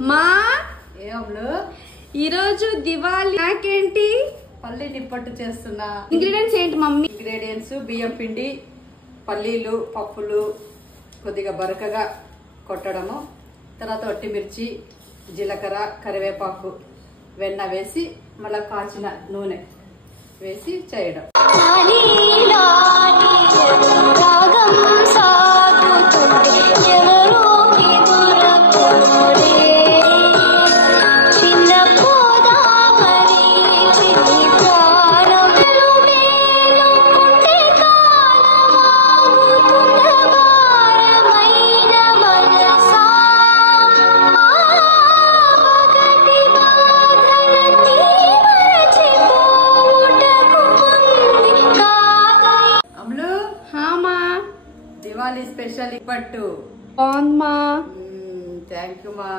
మా ఏమలు ఈరోజు దివాళీ నాకేంటి పల్లి నిప్పట్టు చేస్తున్నా. ఇంగ్రీడియంట్స్ ఏంటి మమ్మీ? ఇంగ్రీడియంట్స్ బియ్యం పిండి, పల్లీలు, పప్పులు కొద్దిగా బరకగా కొట్టడము, తర్వాత ఒట్టిమిర్చి, జీలకర్ర, కరివేపాకు, వెన్న వేసి మళ్ళా కాచిన నూనె వేసి చేయడం. దివాళీ స్పెషల్ నిప్పట్టు బాగుంది మా. థ్యాంక్ యూ మా.